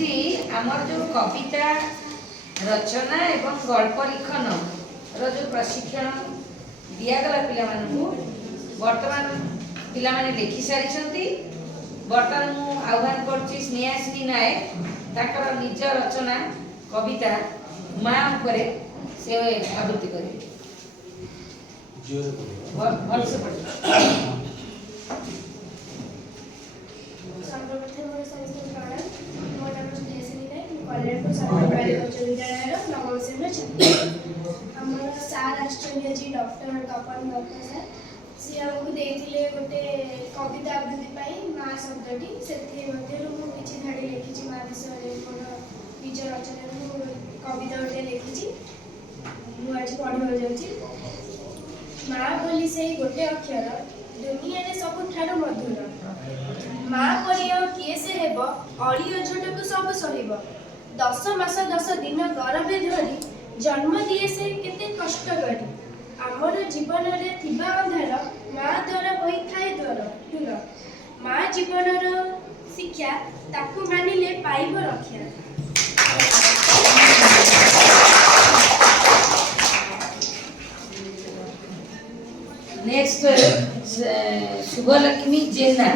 आज आमर जो कविता रचना एवं गल्प लिखन जो प्रशिक्षण दिगला पिला बर्तमान पिला लिखि सारी बर्तमान मु आह्वान कर स्नेहासिनी नायक निज रचना कविता माँ उपरे से आवृत्ति करेंगे। डॉक्टर तपन दत्त सर सी आमको देते गोटे कविता आवृत्ति माँ शब्दी से किसी धाड़ी लिखी माँ विषय निज रचना कविता गोटे लिखी मुझे पढ़ा जाऊँगी। माँ बोली से गोटे अक्षर दुनिया रे सबुठार मधुर माँ परी किए से हेब अड़ी अझट को सब सहिब 10 मास 10 दिन गर्भे धरी जन्म दिए से केते कष्ट करी आमर जीवन रे थिबा अंधार माँ द्वारा होई थाए दूर माँ जीवन शिक्षा ताकू मानिले पाइब रक्षा। नेक्स्ट शुभलक्ष्मी जेना।